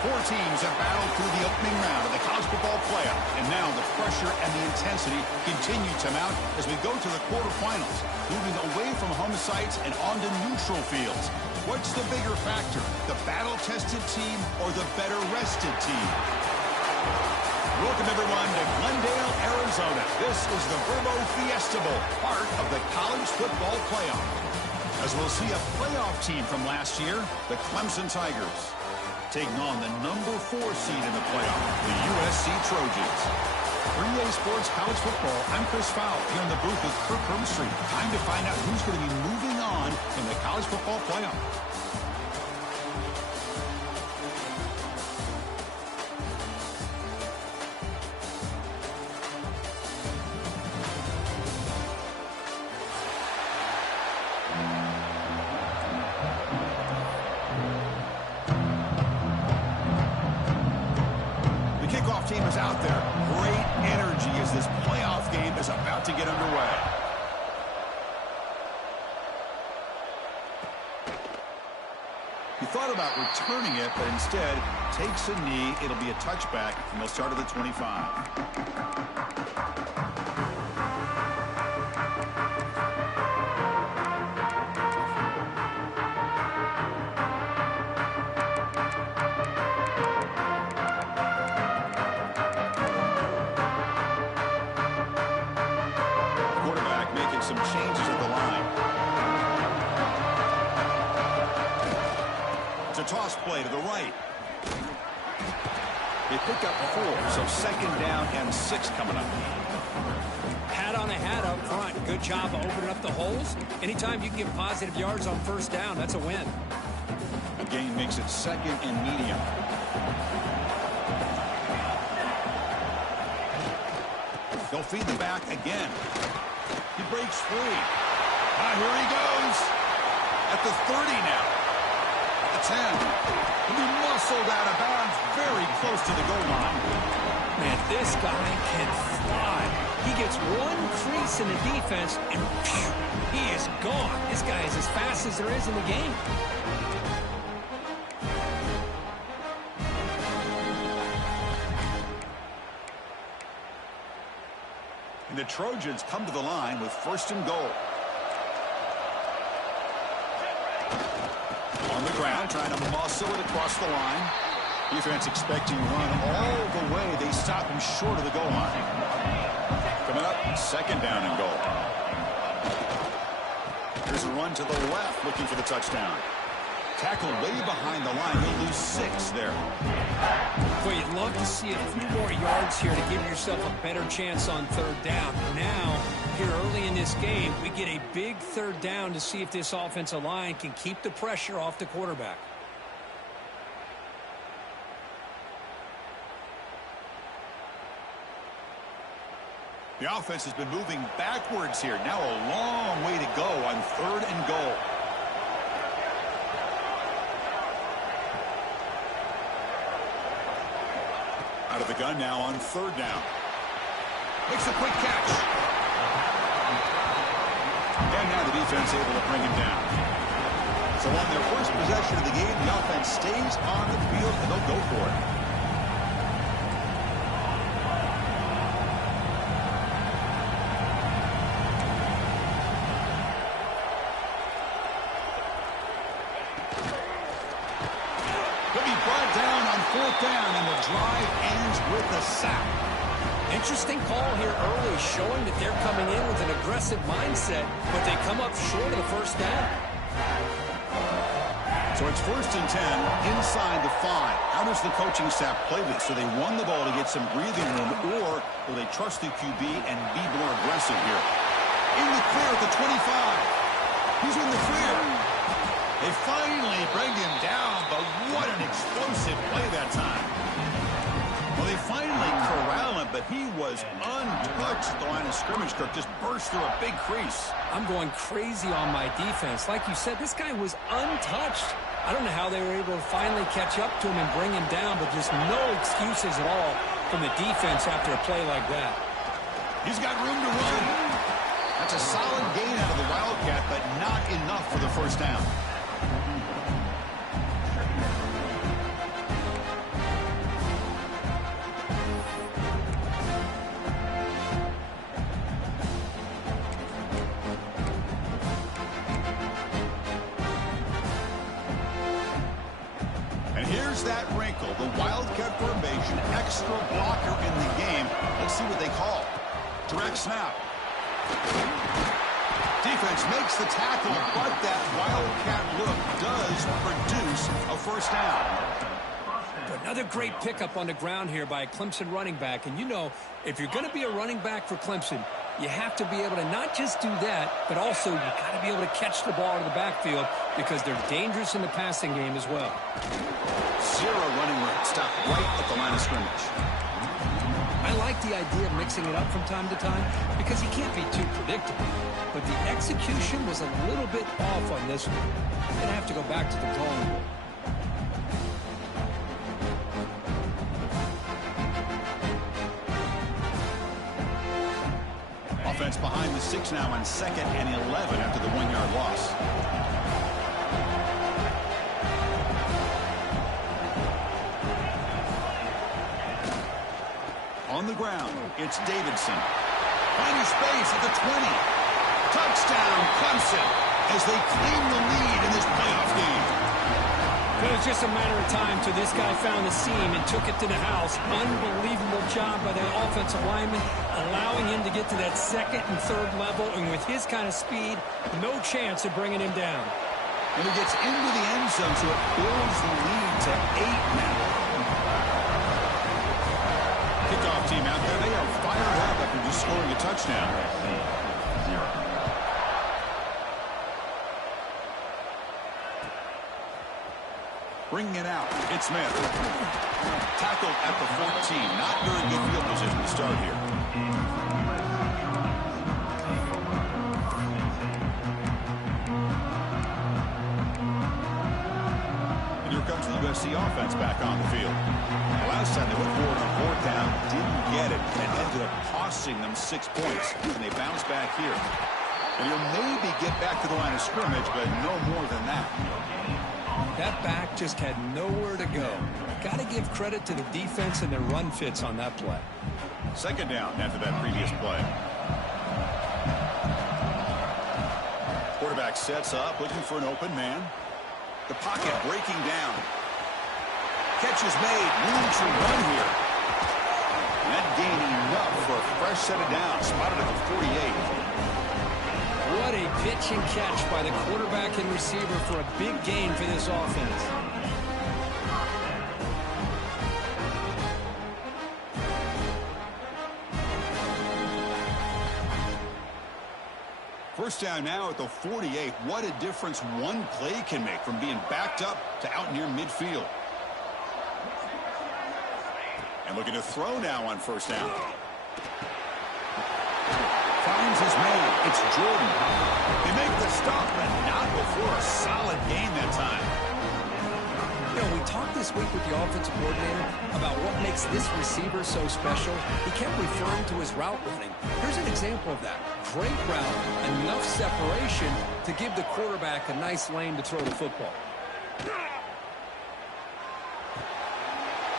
Four teams have battled through the opening round of the college football playoff, and now the pressure and the intensity continue to mount as we go to the quarterfinals, moving away from home sites and onto neutral fields. What's the bigger factor, the battle-tested team or the better-rested team? Welcome, everyone, to Glendale, Arizona. This is the Verbo Fiesta Bowl, part of the college football playoff. As we'll see a playoff team from last year, the Clemson Tigers, taking on the number 4 seed in the playoff, the USC Trojans. 3A Sports College Football, I'm Chris Fowle, here in the booth with Kirk Hermstreet. Time to find out who's going to be moving on in the college football playoff. Team is out there. Great energy as this playoff game is about to get underway. He thought about returning it, but instead takes a knee. It'll be a touchback, and they'll start at the 25. Some changes at the line. It's a toss play to the right. They pick up 4, so second down and 6 coming up. Hat on a hat up front. Good job of opening up the holes. Anytime you can get positive yards on first down, that's a win. The gain makes it second and medium. They'll feed the back again. He breaks free. Here he goes. At the 30 now. At the 10. He'll be muscled out of bounds very close to the goal line. Man, this guy can fly. He gets one crease in the defense, and phew, he is gone. This guy is as fast as there is in the game. And the Trojans come to the line with 1st and goal. On the ground, trying to muscle it across the line. Defense expecting to run all the way. They stop him short of the goal line. Coming up, 2nd down and goal. Here's a run to the left, looking for the touchdown. Tackled way behind the line. He'll lose 6 there. Well, you'd love to see a few more yards here to give yourself a better chance on 3rd down. Now, here early in this game, we get a big 3rd down to see if this offensive line can keep the pressure off the quarterback. The offense has been moving backwards here. Now a long way to go on 3rd and goal. Out of the gun now on 3rd down. Makes a quick catch. And now the defense able to bring him down. So on their first possession of the game, the offense stays on the field and they'll go for it. Down, and the drive ends with a sack. Interesting call here early, showing that they're coming in with an aggressive mindset, but they come up short of the 1st down. So it's 1st and 10 inside the 5. How does the coaching staff play this? Do they run the ball to get some breathing room, or will they trust the QB and be more aggressive here? In the clear at the 25. He's in the clear. They finally bring him down, but what an explosive play that time. Well, they finally corral him, but he was untouched at the line of scrimmage. Kirk just burst through a big crease. I'm going crazy on my defense. Like you said, this guy was untouched. I don't know how they were able to finally catch up to him and bring him down, but just no excuses at all from the defense after a play like that. He's got room to run. That's a solid gain out of the Wildcat, but not enough for the 1st down. Here's that wrinkle, the Wildcat formation, extra blocker in the game. Let's see what they call. Direct snap. Defense makes the tackle, but that Wildcat look does produce a 1st down. Another great pickup on the ground here by a Clemson running back. And you know, if you're going to be a running back for Clemson, you have to be able to not just do that, but also you got to be able to catch the ball in the backfield because they're dangerous in the passing game as well. 0 running room. Stop right at the line of scrimmage. I like the idea of mixing it up from time to time because he can't be too predictable. But the execution was a little bit off on this one. I'm going to have to go back to the drawing board. Offense behind the 6 now on 2nd and 11 after the 1-yard loss. On the ground, it's Davidson. Finding space at the 20. Touchdown, Clemson, as they claim the lead in this playoff game. It was just a matter of time till this guy found the seam and took it to the house. Unbelievable job by the offensive lineman, allowing him to get to that 2nd and 3rd level, and with his kind of speed, no chance of bringing him down. And he gets into the end zone, so it builds the lead to 8 now. Kickoff team out there, they are fired up after just scoring a touchdown. Bringing it out, it's Smith. Tackled at the 14. Not very good field position to start here. USC offense back on the field. Last time they went forward on fourth down, didn't get it, and it ended up costing them 6 points. And they bounce back here. And he'll maybe get back to the line of scrimmage, but no more than that. That back just had nowhere to go. Got to give credit to the defense and their run fits on that play. Second down after that previous play. Quarterback sets up, looking for an open man. The pocket breaking down. Catch is made. Room to run here. And that gained enough for a fresh set of downs. Spotted at the 48. What a pitch and catch by the quarterback and receiver for a big gain for this offense. First down now at the 48. What a difference one play can make from being backed up to out near midfield. And looking to throw now on first down. Finds his man. It's Jordan. They make the stop, but not before a solid gain that time. You know, we talked this week with the offensive coordinator about what makes this receiver so special. He kept referring to his route running. Here's an example of that. Great route, enough separation to give the quarterback a nice lane to throw the football.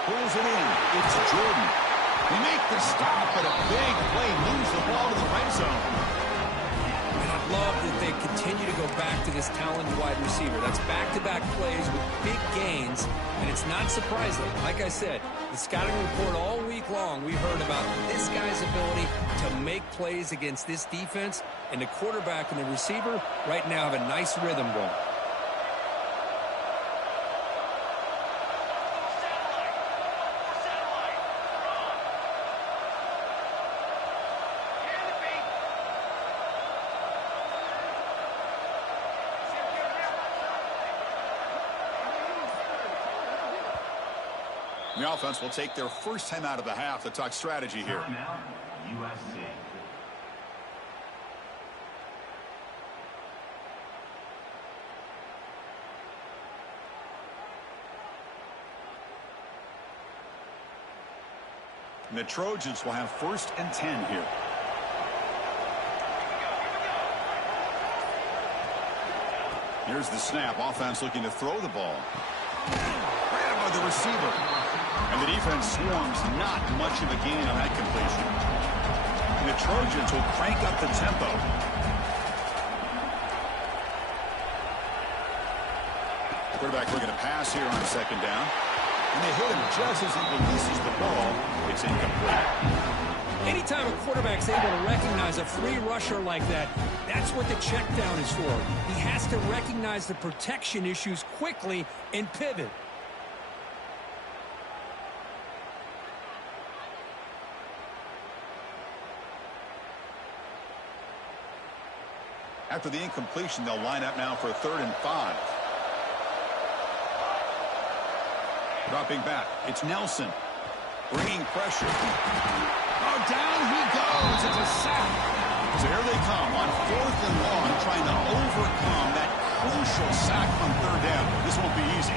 Pulls it in. It's Jordan. They make the stop, but a big play moves the ball to the red zone. And I love that they continue to go back to this talented wide receiver. That's back-to-back plays with big gains, and it's not surprising. Like I said, the scouting report all week long, we've heard about this guy's ability to make plays against this defense, and the quarterback and the receiver right now have a nice rhythm going. The offense will take their first time out of the half to talk strategy here. USC. And the Trojans will have first and 10 here. Here's the snap. Offense looking to throw the ball. Right by the receiver. And the defense swarms, not much of a gain on that completion. And the Trojans will crank up the tempo. Quarterback looking to pass here on second down. And they hit him just as he releases the ball. It's incomplete. Anytime a quarterback's able to recognize a free rusher like that, that's what the check down is for. He has to recognize the protection issues quickly and pivot. After the incompletion, they'll line up now for a 3rd and 5. Dropping back, it's Nelson. Bringing pressure. Oh, down he goes. It's a sack. So here they come on 4th and long, trying to overcome that crucial sack on 3rd down. This won't be easy.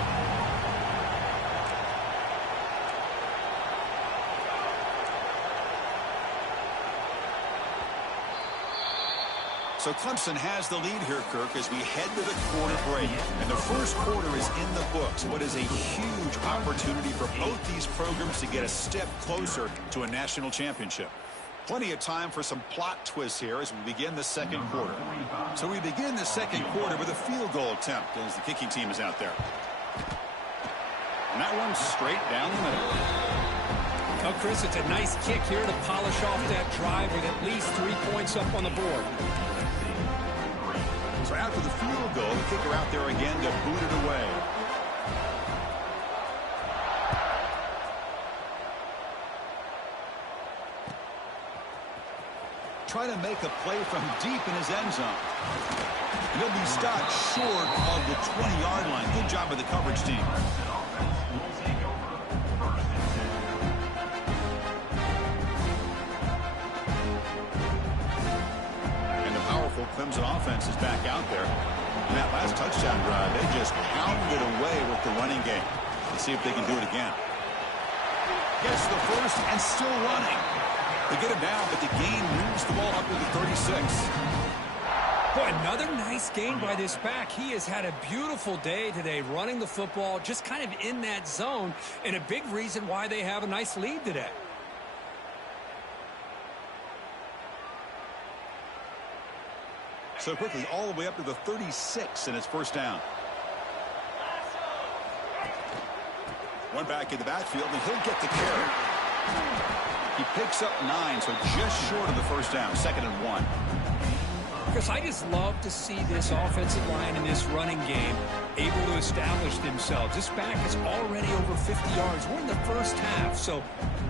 So Clemson has the lead here, Kirk, as we head to the quarter break. And the first quarter is in the books. What is a huge opportunity for both these programs to get a step closer to a national championship. Plenty of time for some plot twists here as we begin the second quarter. So we begin the second quarter with a field goal attempt as the kicking team is out there. And that one's straight down the middle. Oh, Chris, it's a nice kick here to polish off that drive with at least 3 points up on the board. So after the field goal, the kicker out there again to boot it away. Try to make a play from deep in his end zone. And he'll be stopped short of the 20-yard line. Good job by the coverage team. Clemson offense is back out there. And that last touchdown drive, they just pounded away with the running game. Let's see if they can do it again. Gets the first and still running. They get him down, but the gain moves the ball up to the 36. Boy, another nice gain by this back. He has had a beautiful day today running the football, just kind of in that zone, and a big reason why they have a nice lead today. So quickly, all the way up to the 36, and it's first down. One back in the backfield, and he'll get the carry. He picks up 9, so just short of the first down, 2nd and 1. Chris, I just love to see this offensive line in this running game able to establish themselves. This back is already over 50 yards. We're in the first half, so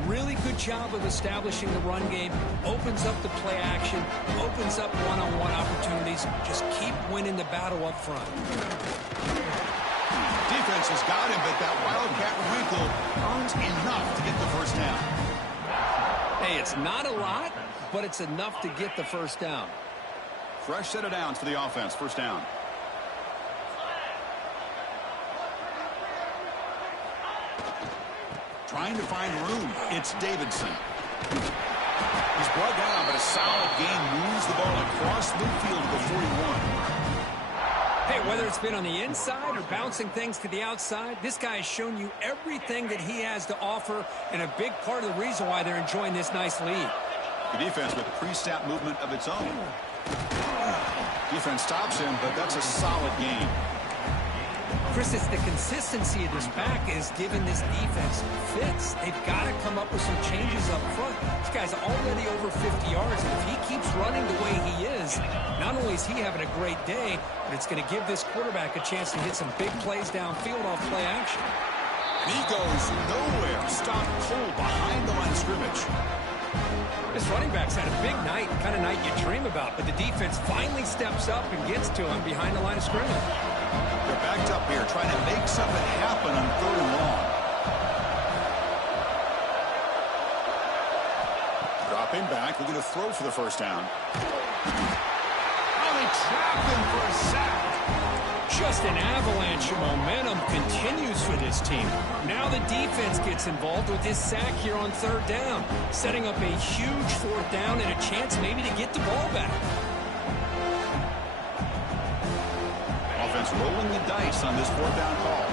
really good job of establishing the run game. Opens up the play action, opens up one-on-one opportunities. Just keep winning the battle up front. Defense has got him, but that wildcat wrinkle earns enough to get the first down. Hey, it's not a lot, but it's enough to get the first down. Fresh set of downs for the offense. First down. Trying to find room. It's Davidson. He's brought down, but a solid gain moves the ball across midfield to the 41. Hey, whether it's been on the inside or bouncing things to the outside, this guy has shown you everything that he has to offer, and a big part of the reason why they're enjoying this nice lead. The defense with pre-snap movement of its own. Defense stops him, but that's a solid gain. Chris, it's the consistency of this back is giving this defense fits. They've got to come up with some changes up front. This guy's already over 50 yards, and if he keeps running the way he is, not only is he having a great day, but it's going to give this quarterback a chance to hit some big plays downfield off play action. And he goes nowhere. Stopped cold behind the line of scrimmage. This running back's had a big night, kind of night you dream about, but the defense finally steps up and gets to him behind the line of scrimmage. They're backed up here, trying to make something happen on 3rd and long. Dropping back, looking to throw for the first down. Oh, they trap him for a sack. Just an avalanche of momentum continues for this team. Now the defense gets involved with this sack here on 3rd down, setting up a huge 4th down and a chance maybe to get the ball back. Offense rolling the dice on this 4th down call.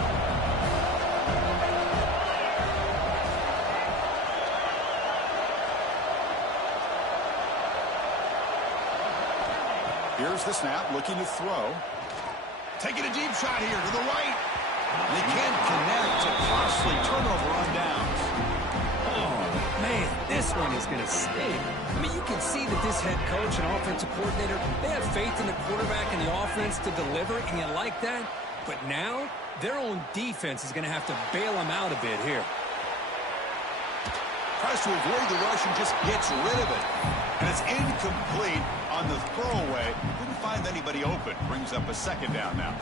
Here's the snap, looking to throw. Taking a deep shot here to the right. And they can't connect. A costly turnover on downs. Oh, man, this one is going to sting. I mean, you can see that this head coach and offensive coordinator, they have faith in the quarterback and the offense to deliver, and you like that. But now, their own defense is going to have to bail them out a bit here. Tries to avoid the rush and just gets rid of it. And it's incomplete on the throwaway. Couldn't find anybody open. Brings up a 2nd down now.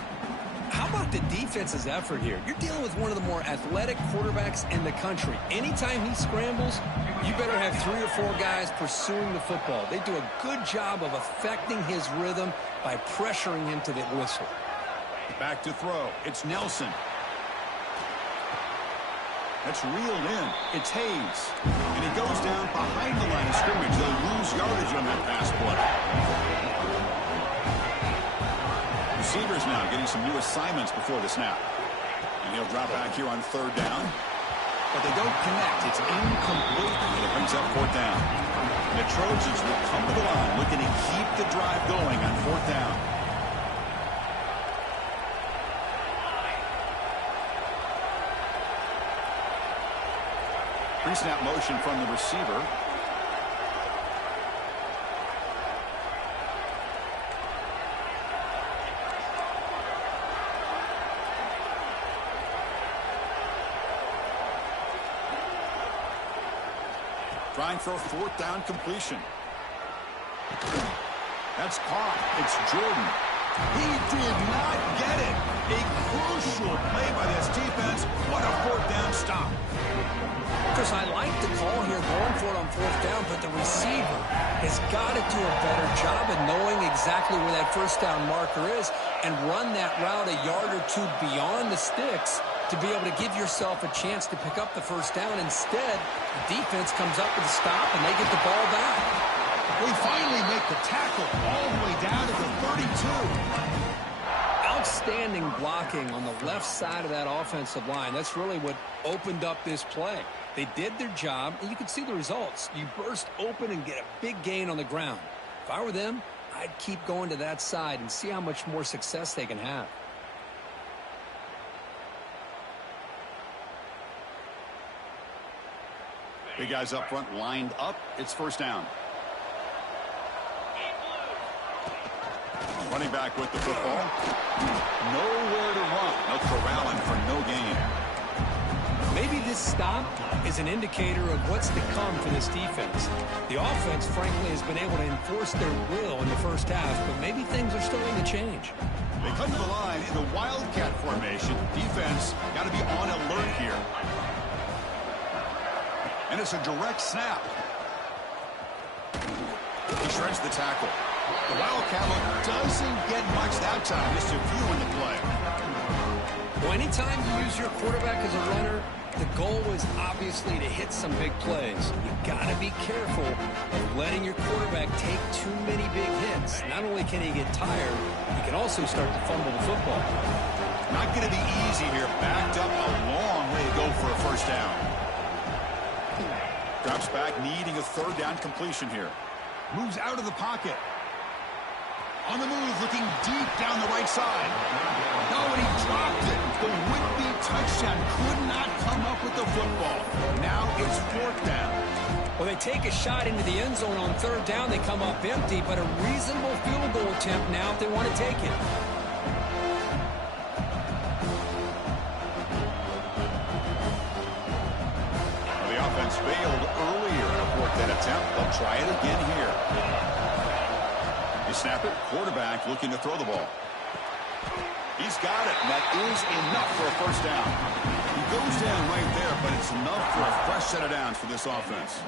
How about the defense's effort here? You're dealing with one of the more athletic quarterbacks in the country. Anytime he scrambles, you better have 3 or 4 guys pursuing the football. They do a good job of affecting his rhythm by pressuring him to the whistle. Back to throw. It's Nelson. That's reeled in. It's Hayes. And he goes down behind the line of scrimmage. They'll lose yardage on that pass play. Receivers now getting some new assignments before the snap. And he'll drop back here on 3rd down. But they don't connect. It's incomplete. And it brings up 4th down. And the Trojans will come to the line looking to keep the drive going on 4th down. Pre-snap motion from the receiver. Trying for a 4th down completion. That's caught. It's Jordan. He did not get it. A crucial play by this defense. What a 4th down stop. Chris, I like the call here going for it on 4th down, but the receiver has got to do a better job of knowing exactly where that 1st down marker is and run that route a yard or 2 beyond the sticks to be able to give yourself a chance to pick up the first down. Instead, the defense comes up with a stop, and they get the ball back. They finally make the tackle all the way down to the 32. Outstanding blocking on the left side of that offensive line. That's really what opened up this play. They did their job, and you can see the results. You burst open and get a big gain on the ground. If I were them, I'd keep going to that side and see how much more success they can have. Big guys up front lined up. It's first down. Running back with the football. Nowhere to run. No corralling for no gain. Maybe this stop is an indicator of what's to come for this defense. The offense, frankly, has been able to enforce their will in the first half, but maybe things are starting to change. They come to the line in the Wildcat formation. Defense got to be on alert here. And it's a direct snap. He shreds the tackle. The Wildcat look doesn't get much that time. Just a few in the play. Well, anytime you use your quarterback as a runner, the goal is obviously to hit some big plays. You got to be careful of letting your quarterback take too many big hits. Not only can he get tired, he can also start to fumble the football. Not going to be easy here. Backed up a long way to go for a first down. Drops back, needing a third down completion here. Moves out of the pocket. On the move, looking deep down the right side. No, and he dropped it. The would-be touchdown could not come up with the football. Now it's fourth down. Well, they take a shot into the end zone on third down. They come up empty, but a reasonable field goal attempt now if they want to take it. Well, the offense failed earlier in a fourth down attempt. They'll try it again here. They snap it. Quarterback looking to throw the ball. He's got it, and that is enough for a first down. He goes down right there, but it's enough for a fresh set of downs for this offense.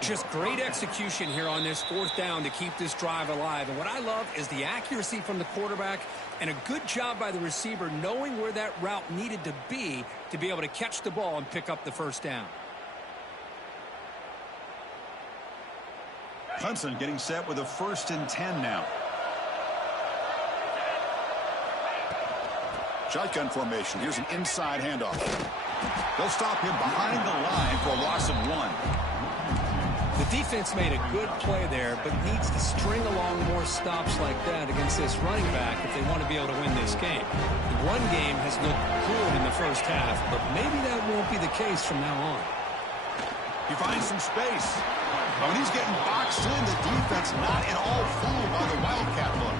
Just great execution here on this fourth down to keep this drive alive. And what I love is the accuracy from the quarterback and a good job by the receiver knowing where that route needed to be able to catch the ball and pick up the first down. Clemson getting set with a 1st and 10 now. Shotgun formation. Here's an inside handoff. They'll stop him behind the line for a loss of 1. The defense made a good play there, but needs to string along more stops like that against this running back if they want to be able to win this game. The run game has looked good in the first half, but maybe that won't be the case from now on. He finds some space. When he's getting boxed in, the defense not at all fooled by the Wildcat look.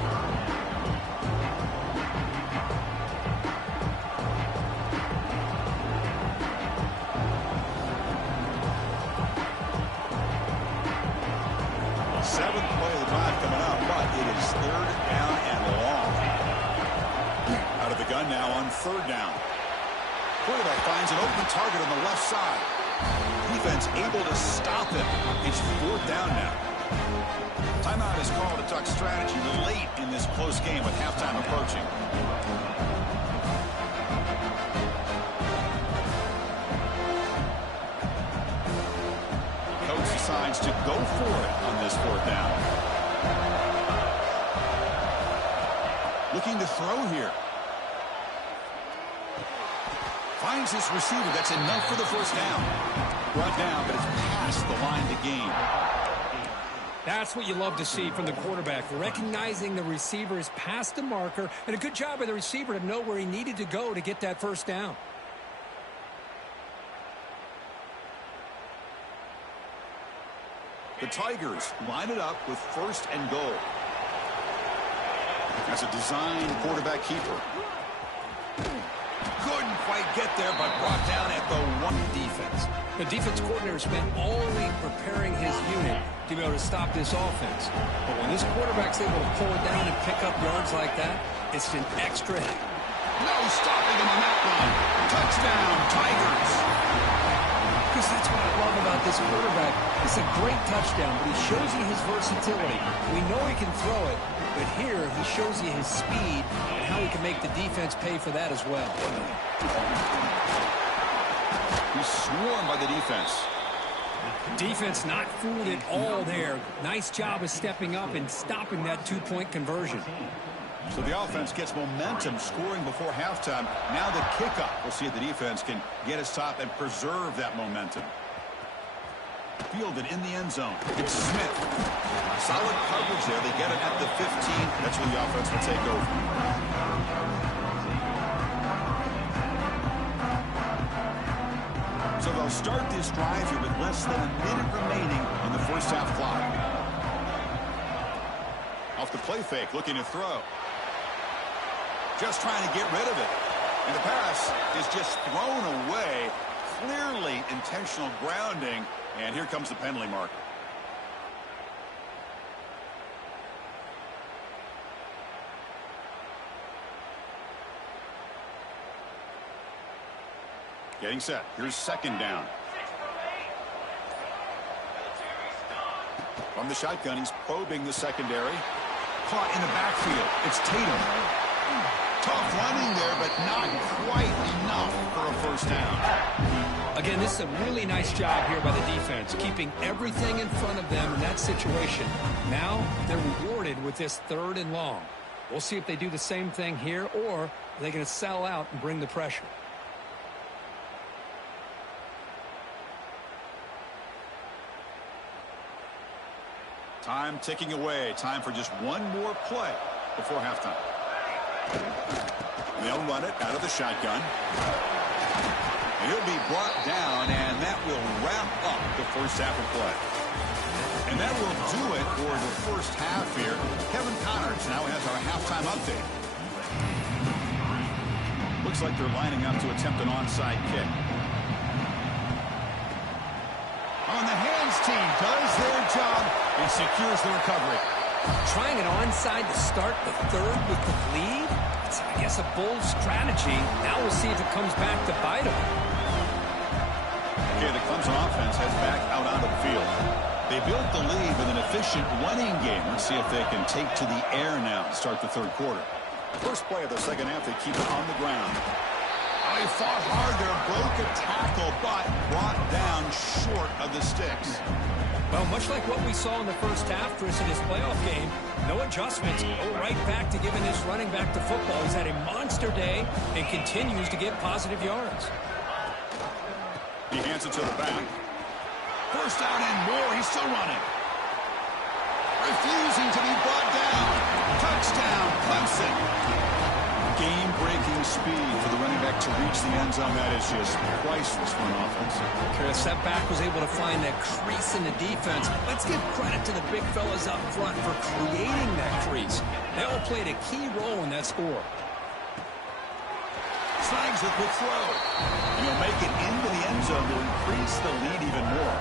Seventh play of the drive coming up, but it is third down and long. Out of the gun now on third down. Quarterback finds an open target on the left side. Defense able to stop him. It's fourth down now. Timeout is called to talk strategy late in this close game with halftime approaching. Coach decides to go for it on this fourth down. Looking to throw here. Finds this receiver. That's enough for the first down. Brought down, but it's past the line to gain. That's what you love to see from the quarterback. Recognizing the receiver is past the marker, and a good job by the receiver to know where he needed to go to get that first down. The Tigers line it up with first and goal. That's a designed quarterback keeper. Couldn't quite get there, but brought down at the one. Defense. The defense coordinator spent all week preparing his unit to be able to stop this offense. But when this quarterback's able to pull it down and pick up yards like that, it's an extra hit. No stopping him on that one. Touchdown, Tigers. Marcus, that's what I love about this quarterback. It's a great touchdown, but he shows you his versatility. We know he can throw it, but here he shows you his speed and how he can make the defense pay for that as well. He's swarmed by the defense. Defense not fooled at all there. Nice job of stepping up and stopping that two-point conversion. So the offense gets momentum scoring before halftime. Now the kickoff. We'll see if the defense can get a stop and preserve that momentum. Fielded in the end zone. It's Smith. Solid coverage there. They get it at the 15. That's when the offense will take over. So they'll start this drive here with less than a minute remaining on the first half clock. Off the play fake, looking to throw. Just trying to get rid of it. And the pass is just thrown away. Clearly intentional grounding. And here comes the penalty marker. Getting set. Here's second down. From the shotgun, he's probing the secondary. Caught in the backfield. It's Tatum. Tough running there, but not quite enough for a first down. Again, this is a really nice job here by the defense, keeping everything in front of them in that situation. Now they're rewarded with this 3rd and long. We'll see if they do the same thing here, or are they going to sell out and bring the pressure. Time ticking away. Time for just one more play before halftime. They'll run it out of the shotgun. And he'll be brought down, and that will wrap up the first half of play. And that will do it for the first half here. Kevin Connors now has our halftime update. Looks like they're lining up to attempt an onside kick. On the hands team does their job and secures the recovery. Trying an onside to start the 3rd with the lead? It's, I guess, a bold strategy. Now we'll see if it comes back to bite them. Okay, the Clemson offense heads back out onto the field. They built the lead with an efficient running game. Let's see if they can take to the air now to start the 3rd quarter. First play of the second half, they keep it on the ground. Oh, he fought hard there, broke a tackle, but brought down short of the sticks. Well, much like what we saw in the first half, Chris, in his playoff game, no adjustments. Go right back to giving this running back to football. He's had a monster day and continues to get positive yards. He hands it to the back. First down and more. He's still running. Refusing to be brought down. Touchdown, Clemson. Game-breaking speed for the running back to reach the end zone. That is just priceless for an offense. Chris, that back was able to find that crease in the defense. Let's give credit to the big fellas up front for creating that crease. They all played a key role in that score. Snags a quick throw. And he'll make it into the end zone to increase the lead even more.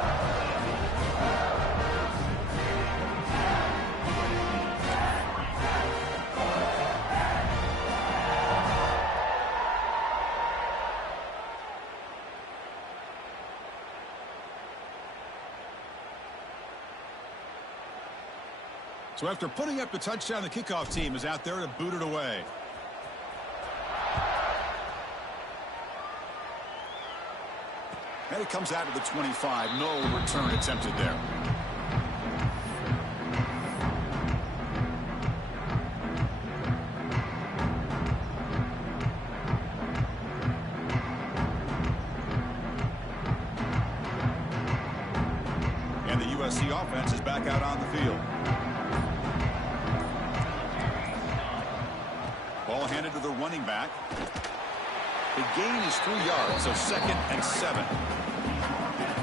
So after putting up the touchdown, the kickoff team is out there to boot it away. And it comes out to the 25. No return attempted there. And the USC offense is back out on the field. Ball handed to the running back. The gain is 3 yards, so 2nd and 7.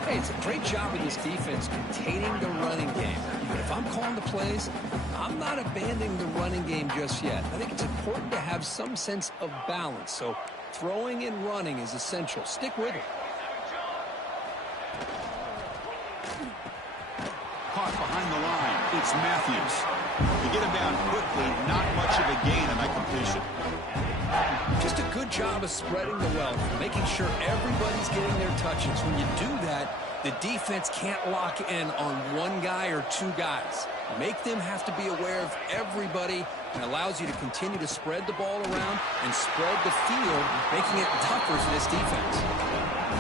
Hey, it's a great job of this defense containing the running game. But if I'm calling the plays, I'm not abandoning the running game just yet. I think it's important to have some sense of balance. So throwing and running is essential. Stick with it. Caught behind the line. It's Matthews. To get him down quickly, not much of a gain on that completion. Just a good job job of spreading the wealth, making sure everybody's getting their touches. When you do that, the defense can't lock in on one guy or two guys. Make them have to be aware of everybody, and allows you to continue to spread the ball around and spread the field, making it tougher for this defense.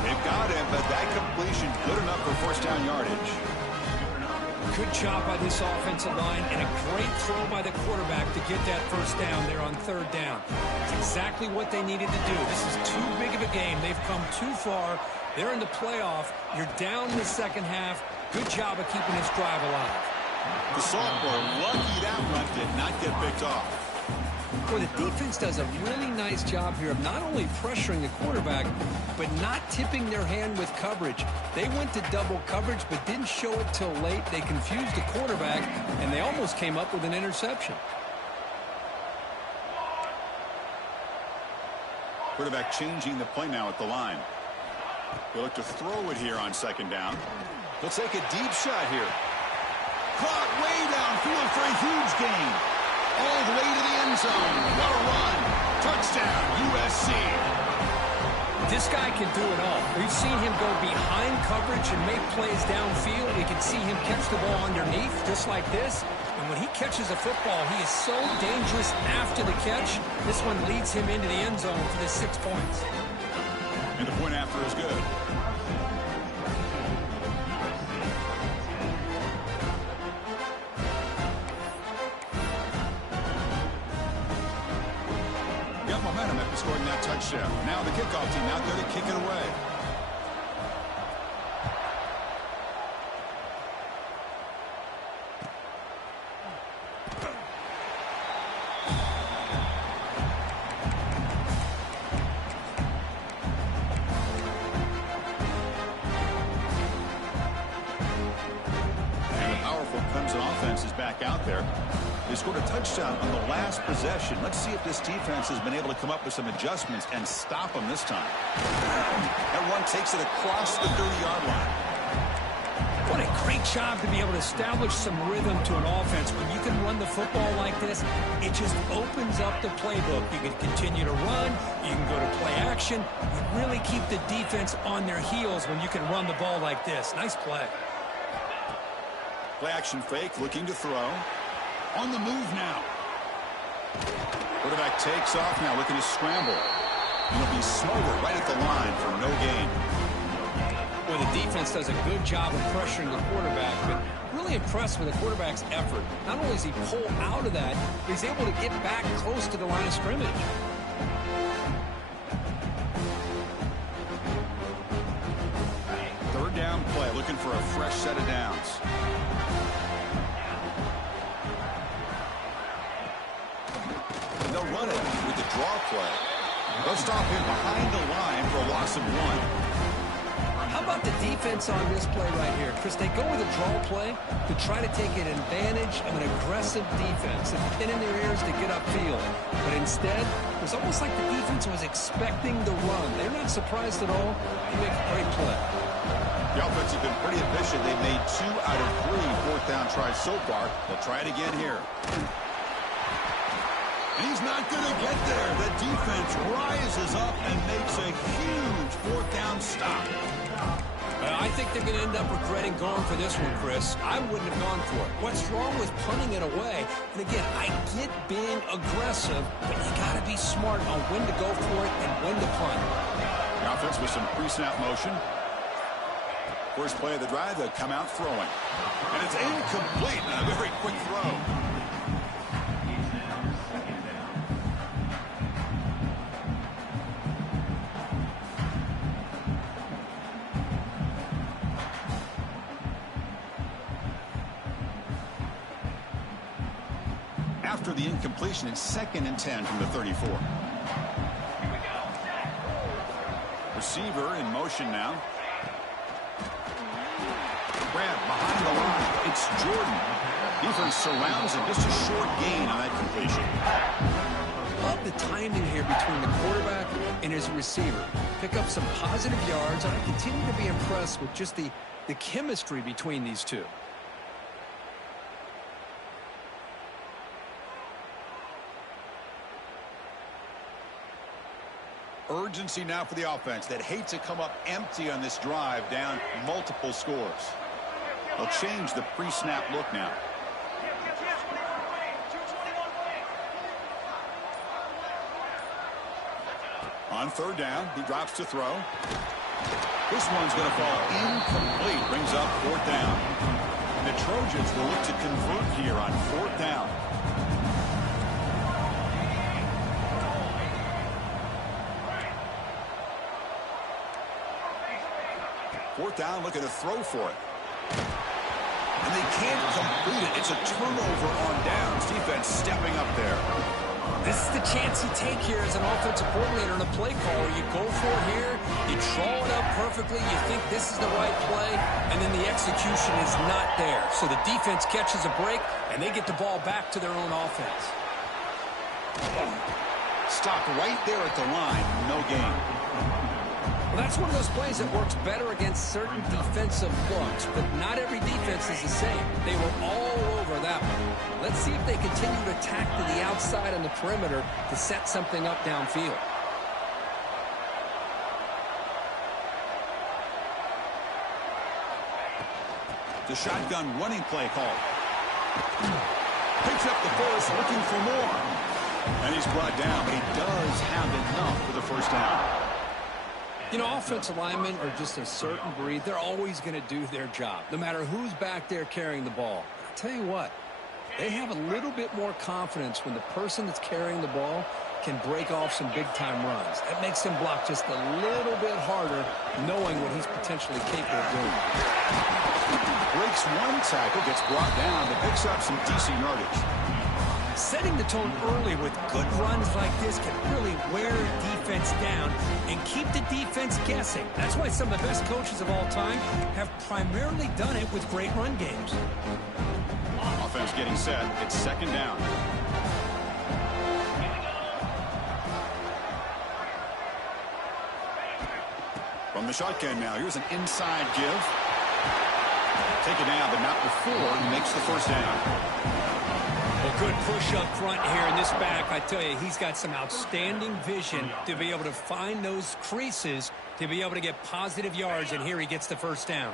They've got him, but that completion good enough for first down yardage. Good job by this offensive line, and a great throw by the quarterback to get that first down there on third down. It's exactly what they needed to do. This is too big of a game. They've come too far. They're in the playoff. You're down in the second half. Good job of keeping this drive alive. The sophomore, lucky that one did not get picked off. Well, the defense does a really nice job here of not only pressuring the quarterback, but not tipping their hand with coverage. They went to double coverage, but didn't show it till late. They confused the quarterback, and they almost came up with an interception. Quarterback changing the play now at the line. He'll look to throw it here on second down. He'll take a deep shot here. Caught way downfield for a huge gain. All the way to the end zone. What a run. Touchdown, USC. This guy can do it all. We've seen him go behind coverage and make plays downfield. We can see him catch the ball underneath, just like this. And when he catches a football, he is so dangerous after the catch. This one leads him into the end zone for the 6 points. And the point after is good. Got momentum after scoring that touchdown. Now the kickoff team out there to kick it away. And the powerful Clemson offense is back out there. They scored a touchdown on the last possession. Let's see if this defense has been able to come up with some adjustments and stop them this time. That one takes it across the 30-yard line. What a great job to be able to establish some rhythm to an offense. When you can run the football like this, it just opens up the playbook. You can continue to run. You can go to play action. You really keep the defense on their heels when you can run the ball like this. Nice play. Play action fake, looking to throw. On the move now. Quarterback takes off now, looking to scramble. He'll be smothered right at the line for no gain. Well, the defense does a good job of pressuring the quarterback, but really impressed with the quarterback's effort. Not only does he pull out of that, but he's able to get back close to the line of scrimmage. Third down play, looking for a fresh set of downs. They'll run it with the draw play. They'll stop him behind the line for a loss of 1. How about the defense on this play right here? Chris, they go with a draw play to try to take an advantage of an aggressive defense and pin in their ears to get upfield. But instead, it was almost like the defense was expecting the run. They're not surprised at all. They make a great play. The offense has been pretty efficient. They've made 2 out of 3 fourth down tries so far. They'll try it again here. And he's not going to get there. The defense rises up and makes a huge fourth down stop. I think they're going to end up regretting going for this one, Chris. I wouldn't have gone for it. What's wrong with punting it away? And again, I get being aggressive, but you got to be smart on when to go for it and when to punt. The offense with some pre-snap motion. First play of the drive, they'll come out throwing. And it's incomplete and a very quick throw. After the incompletion, it's 2nd and 10 from the 34. Receiver in motion now. Grab behind the line. It's Jordan. Defense surrounds him. Just a short gain on that completion. Love the timing here between the quarterback and his receiver. Pick up some positive yards, and I continue to be impressed with just the chemistry between these two. Urgency now for the offense that hate to come up empty on this drive, down multiple scores. They'll change the pre-snap look now. On third down, he drops to throw. This one's going to fall incomplete. Brings up fourth down. And the Trojans will look to convert here on fourth down. Fourth down, looking to throw for it. And they can't complete it. It's a turnover on downs. Defense stepping up there. This is the chance you take here as an offensive coordinator in a play call. You go for it here, you draw it up perfectly, you think this is the right play, and then the execution is not there. So the defense catches a break, and they get the ball back to their own offense. Stopped right there at the line. No gain. Well, that's one of those plays that works better against certain defensive looks, but not every defense is the same. They were all over that one. Let's see if they continue to attack to the outside on the perimeter to set something up downfield. The shotgun running play call. Picks up the first, looking for more. And he's brought down, but he does have enough for the first down. You know, offensive linemen are just a certain breed. They're always going to do their job, no matter who's back there carrying the ball. I'll tell you what, they have a little bit more confidence when the person that's carrying the ball can break off some big-time runs. That makes him block just a little bit harder, knowing what he's potentially capable of doing. Breaks one tackle, gets brought down, but picks up some decent yardage. Setting the tone early with good runs like this can really wear a defense down and keep the defense guessing. That's why some of the best coaches of all time have primarily done it with great run games. Offense getting set. It's second down. From the shotgun now, here's an inside give. Taken down, but not before he makes the first down. Well, good push up front here in this back. I tell you, he's got some outstanding vision to be able to find those creases, to be able to get positive yards, and here he gets the first down.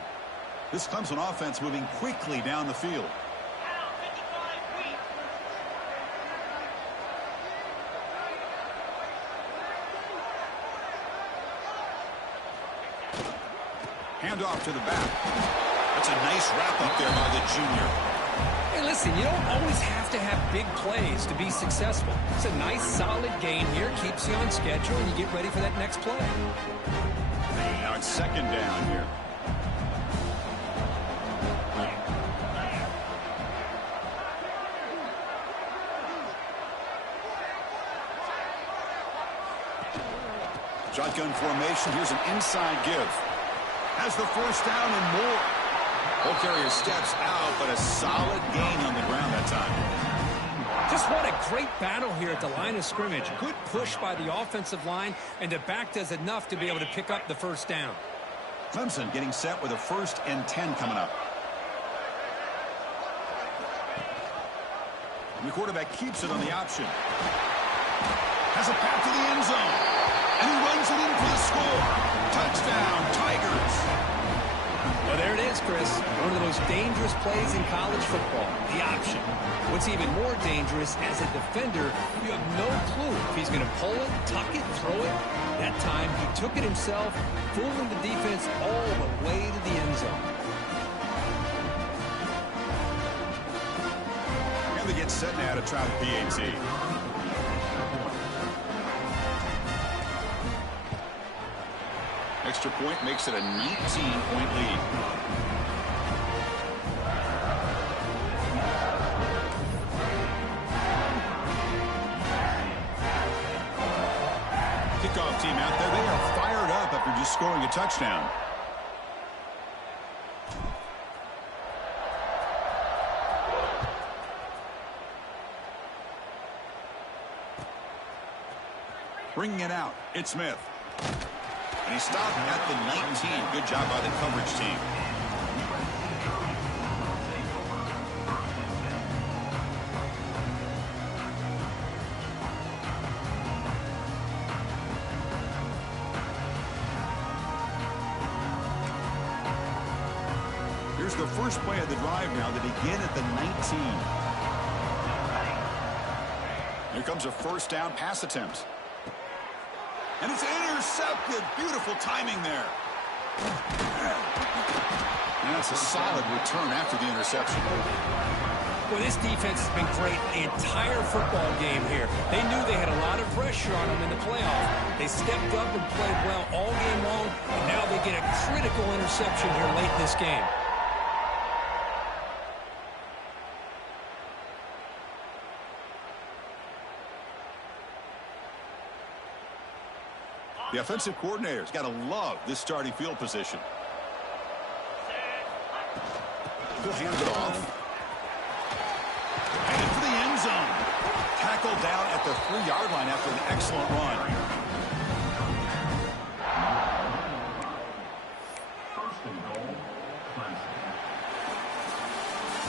This Clemson offense moving quickly down the field. Handoff to the back. That's a nice wrap up there by the junior. Hey, listen, you don't always have to have big plays to be successful. It's a nice, solid gain here. Keeps you on schedule, and you get ready for that next play. Now it's second down here. Shotgun formation. Here's an inside give. Has the first down and more. Ball carrier steps out, but a solid gain on the ground that time. Just what a great battle here at the line of scrimmage. Good push by the offensive line, and the back does enough to be able to pick up the first down. Clemson getting set with a 1st and 10 coming up. And the quarterback keeps it on the option. Has a path to the end zone. And he runs it in for the score. Touchdown, Tigers. Well, there it is, Chris. One of the most dangerous plays in college football, the option. What's even more dangerous, as a defender, you have no clue if he's going to pull it, tuck it, throw it. That time, he took it himself, fooling the defense all the way to the end zone. And they get set now to try the PAT. Extra point makes it a 19-point lead. Kickoff team out there. They are fired up after just scoring a touchdown. Bringing it out. It's Smith. And he stopped at the 19. Good job by the coverage team. the first play of the drive now. They begin at the 19. Here comes a first down pass attempt. And it's intercepted. Beautiful timing there. And that's a solid return after the interception. Well, this defense has been great the entire football game here. They knew they had a lot of pressure on them in the playoffs. They stepped up and played well all game long, and now they get a critical interception here late in this game. The offensive coordinator's got to love this starting field position. He'll hand it off. Headed for the end zone. Tackled down at the 3-yard line after an excellent run. First and goal, Clemson.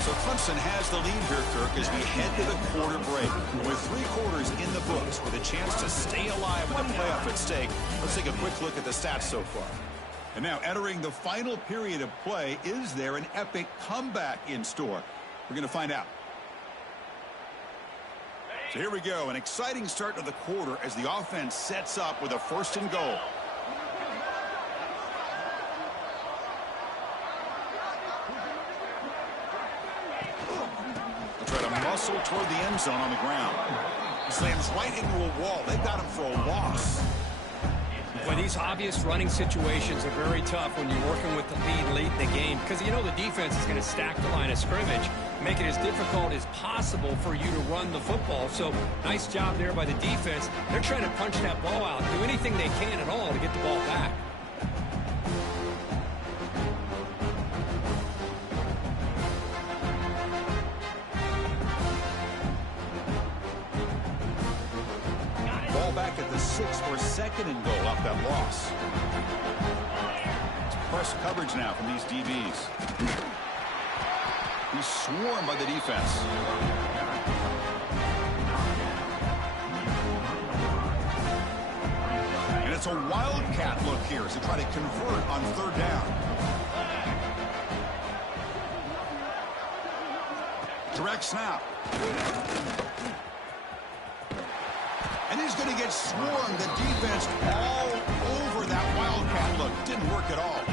So Clemson has the lead here, Kirk, as we head to the quarter break. With 3 quarters in the books with a chance to stay alive with a playoff at stake, let's take a quick look at the stats so far. And now entering the final period of play, is there an epic comeback in store? We're going to find out. So here we go, an exciting start to the quarter as the offense sets up with a first and goal. They'll try to muscle toward the end zone on the ground. He slams right into a wall. They've got him for a loss. Well, these obvious running situations are very tough when you're working with the lead late in the game because you know the defense is going to stack the line of scrimmage, make it as difficult as possible for you to run the football. So nice job there by the defense. They're trying to punch that ball out, do anything they can at all to get the ball back. Back at the 6 for second and goal off that loss. It's press coverage now from these DBs. He's swarmed by the defense. And it's a wildcat look here as they try to convert on 3rd down. Direct snap. And he's going to get swarmed. The defense all over that wildcat look. Didn't work at all.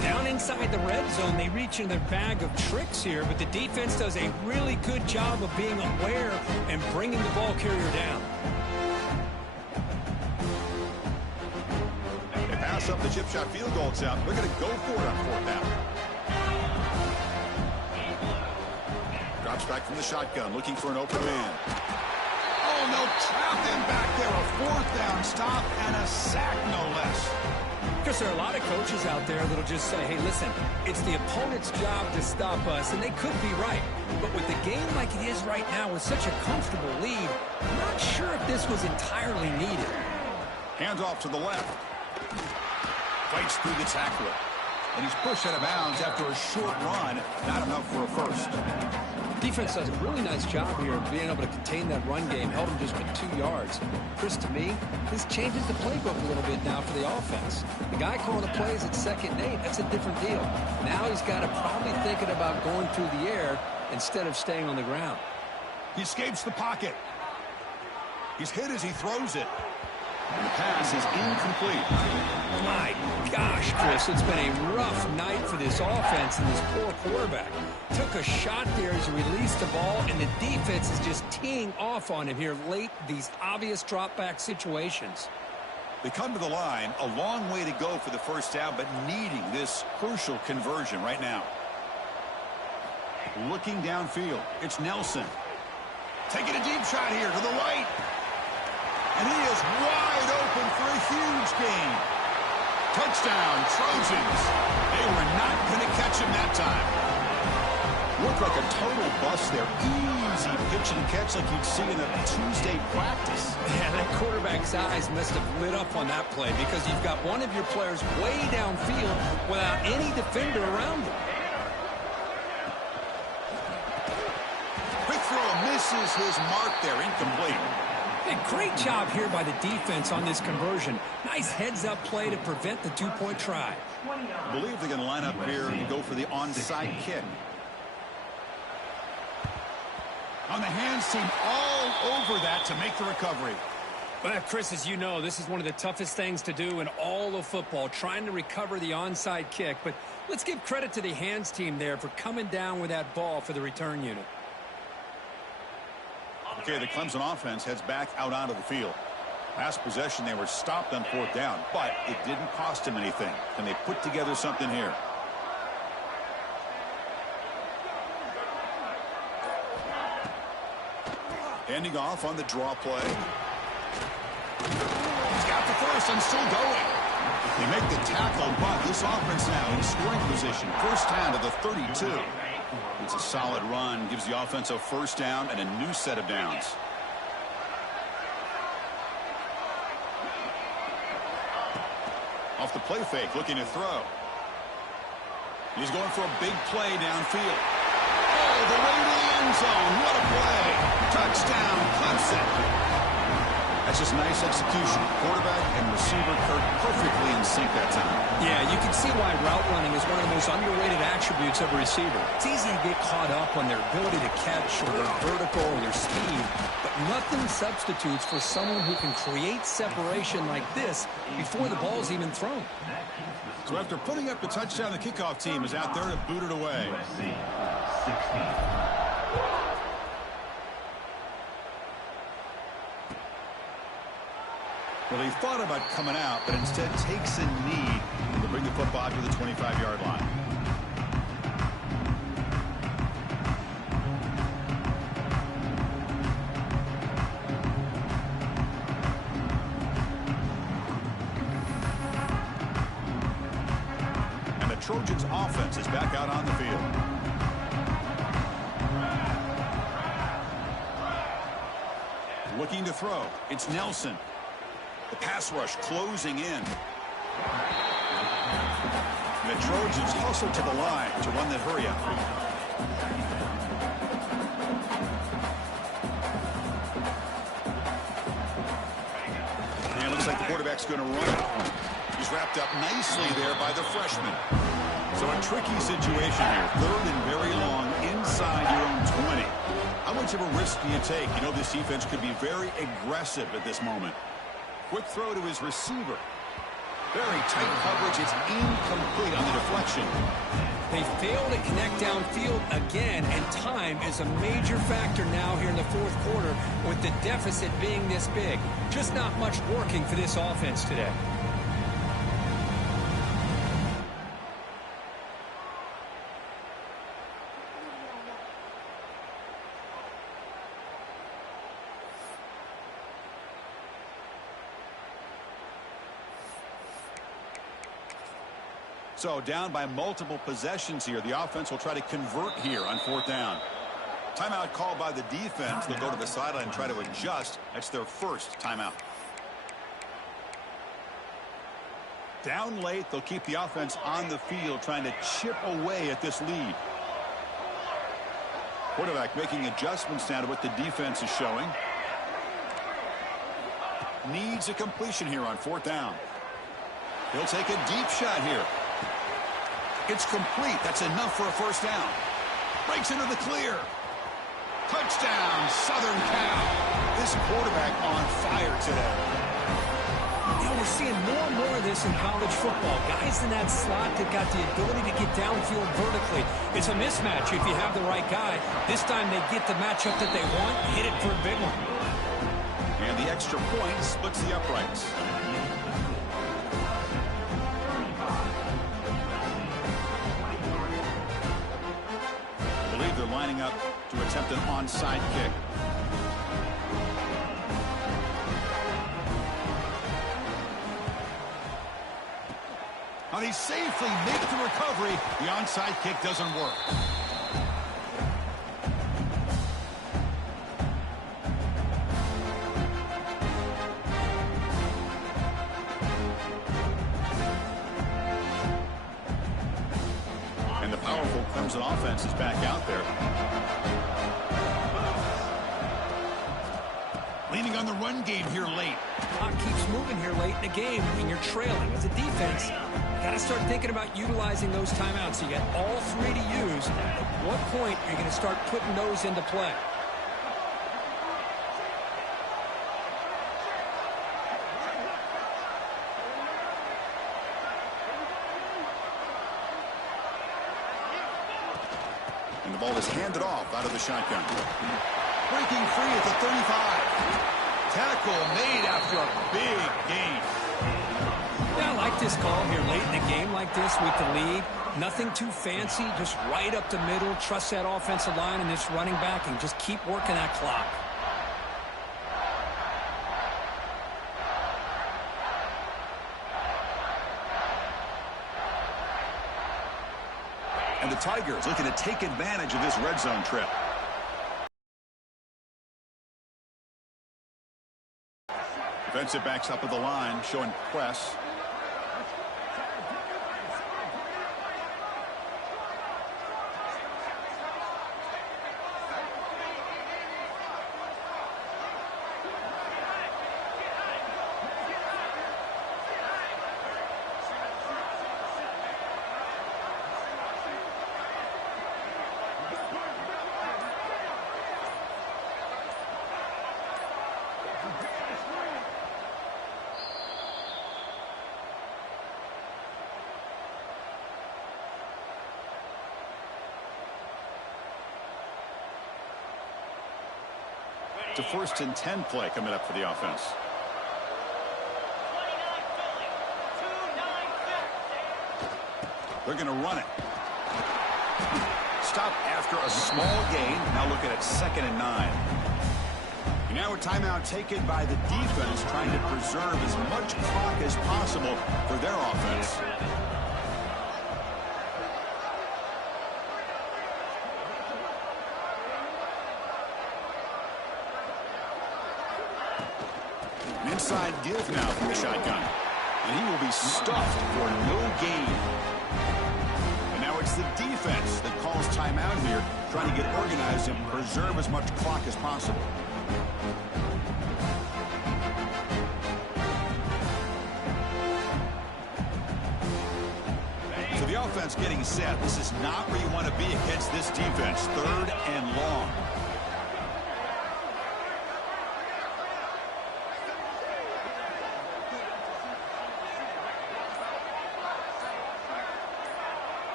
Down inside the red zone, they reach in their bag of tricks here, but the defense does a really good job of being aware and bringing the ball carrier down. They pass up the chip shot field goal attempt. They're going to go for it on 4th down. Drops back from the shotgun, looking for an open man. Oh, no, trapped him back there. A 4th down stop and a sack, no less. Because there are a lot of coaches out there that'll just say, hey, listen, it's the opponent's job to stop us, and they could be right. But with the game like it is right now with such a comfortable lead, I'm not sure if this was entirely needed. Hands off to the left. Fights through the tackler. And he's pushed out of bounds after a short run. Not enough for a first. Defense does a really nice job here of being able to contain that run game. Held him just with 2 yards. Chris, to me, this changes the playbook a little bit now for the offense. The guy calling the plays at 2nd and 8, that's a different deal. Now he's got to probably thinking about going through the air instead of staying on the ground. He escapes the pocket. He's hit as he throws it. And the pass is incomplete. My gosh, Chris, it's been a rough night for this offense and this poor quarterback. Took a shot there as he released the ball, and the defense is just teeing off on him here late, these obvious drop-back situations. They come to the line, a long way to go for the first down, but needing this crucial conversion right now. Looking downfield, it's Nelson. Taking a deep shot here to the right. And he is wide open for a huge gain. Touchdown, Trojans. They were not going to catch him that time. Looked like a total bust there. Easy pitch and catch like you'd see in a Tuesday practice. Yeah, that quarterback's eyes must have lit up on that play because you've got one of your players way downfield without any defender around him. Quick throw misses his mark there, incomplete. Hey, Great job here by the defense on this conversion. Nice heads-up play to prevent the two-point try. I believe they're going to line up here and go for the onside kick. On the hands team all over that to make the recovery. Well, Chris, as you know, this is one of the toughest things to do in all of football, trying to recover the onside kick. But let's give credit to the hands team there for coming down with that ball for the return unit. Okay, the Clemson offense heads back out onto the field. Last possession, they were stopped on 4th down, but it didn't cost them anything. Can they put together something here? Handing off on the draw play. He's got the first and still going. They make the tackle, but this offense now in scoring position. First down to the 32. It's a solid run, gives the offense a first down and a new set of downs. Off the play fake, looking to throw. He's going for a big play downfield. Oh, the way to the end zone. What a play. Touchdown, Clemson. That's just nice execution. Quarterback and receiver perfectly in sync that time. Yeah, you can see why route running is one of the most underrated attributes of a receiver. It's easy to get caught up on their ability to catch or their vertical or their speed, but nothing substitutes for someone who can create separation like this before the ball's even thrown. So after putting up the touchdown, the kickoff team is out there to boot it away. Well, he thought about coming out, but instead takes a knee to bring the football to the 25-yard line. And the Trojans' offense is back out on the field. Looking to throw. It's Nelson. The pass rush closing in. And the Trojans hustle to the line to run that hurry up. And it looks like the quarterback's going to run it. He's wrapped up nicely there by the freshman. So a tricky situation here. 3rd and very long inside your own 20. How much of a risk do you take? You know this defense could be very aggressive at this moment. Quick throw to his receiver. Very tight coverage. It's incomplete on the deflection. They fail to connect downfield again, and time is a major factor now here in the 4th quarter with the deficit being this big. Just not much working for this offense today. So down by multiple possessions here. The offense will try to convert here on 4th down. Timeout called by the defense. They'll go to the sideline and try to adjust. That's their first timeout. Down late, they'll keep the offense on the field trying to chip away at this lead. Quarterback making adjustments now to what the defense is showing. Needs a completion here on 4th down. He'll take a deep shot here. It's complete. That's enough for a first down. Breaks into the clear. Touchdown, Southern Cal. This quarterback on fire today. You know, we're seeing more and more of this in college football. Guys in that slot that got the ability to get downfield vertically. It's a mismatch if you have the right guy. This time they get the matchup that they want, hit it for a big one. And the extra point splits the uprights. They're lining up to attempt an onside kick. Now they safely make the recovery. The onside kick doesn't work. And the powerful Clemson offense is back out there. Leaning on the run game here late. Clock keeps moving here late in the game, and you're trailing. As a defense, you got to start thinking about utilizing those timeouts. So you got all three to use. At what point are you going to start putting those into play? And the ball is handed off out of the shotgun. Breaking free at the 35. Tackle made after a big gain. Yeah, I like this call here late in the game like this with the lead. Nothing too fancy, just right up the middle. Trust that offensive line and this running back and just keep working that clock. And the Tigers looking to take advantage of this red zone trip. Defensive backs up at the line, showing press. To 1st and 10 play coming up for the offense. They're going to run it. Stop after a small gain. Now looking at 2nd and 9. And now a timeout taken by the defense, trying to preserve as much clock as possible for their offense. Inside give now from the shotgun. And he will be stuffed for no gain. And now it's the defense that calls timeout here, trying to get organized and preserve as much clock as possible. So the offense getting set. This is not where you want to be against this defense. 3rd and long.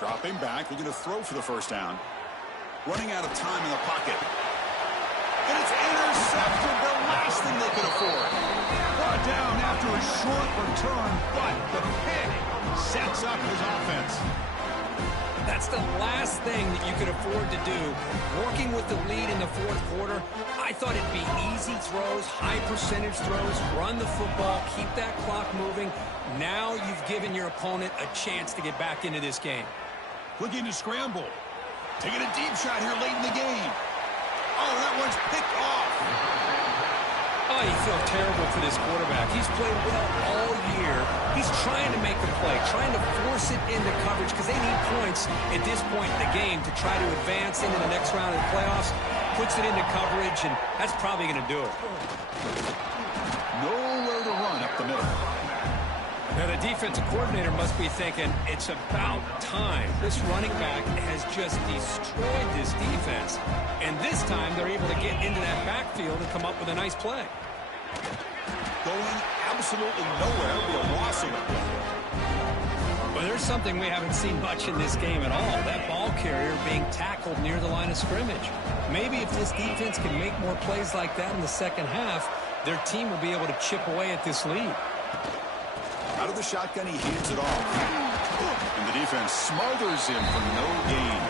Dropping back, looking to throw for the 1st down. Running out of time in the pocket. And it's intercepted, the last thing they could afford. Brought down after a short return, but the pick sets up his offense. That's the last thing that you could afford to do. Working with the lead in the 4th quarter, I thought it'd be easy throws, high percentage throws, run the football, keep that clock moving. Now you've given your opponent a chance to get back into this game. Looking to scramble. Taking a deep shot here late in the game. Oh, that one's picked off. Oh, you feel terrible for this quarterback. He's played well all year. He's trying to make the play, trying to force it into coverage because they need points at this point in the game to try to advance into the next round of the playoffs. Puts it into coverage, and that's probably going to do it. Nowhere to run up the middle. Now, the defensive coordinator must be thinking, it's about time. This running back has just destroyed this defense. And this time, they're able to get into that backfield and come up with a nice play. Going absolutely nowhere. It'll be a loss of it. Well, there's something we haven't seen much in this game at all. That ball carrier being tackled near the line of scrimmage. Maybe if this defense can make more plays like that in the 2nd half, their team will be able to chip away at this lead. Out of the shotgun, he hands it off. And the defense smothers him for no gain.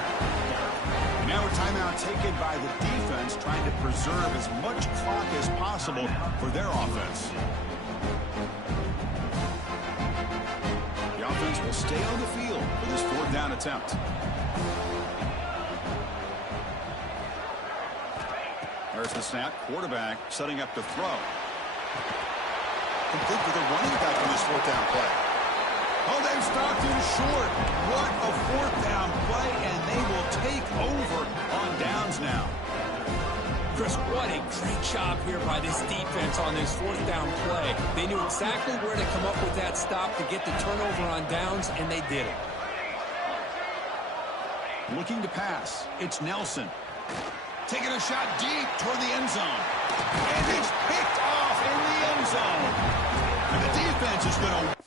And now a timeout taken by the defense, trying to preserve as much clock as possible for their offense. The offense will stay on the field for this 4th down attempt. There's the snap. Quarterback setting up to throw. Complete with a running back in this 4th down play. Oh, they've stopped him short. What a 4th down play, and they will take over on downs now. Chris, what a great job here by this defense on this fourth down play. They knew exactly where to come up with that stop to get the turnover on downs, and they did it. Looking to pass. It's Nelson. Taking a shot deep toward the end zone. And it's picked off in the end zone. And the defense is going to...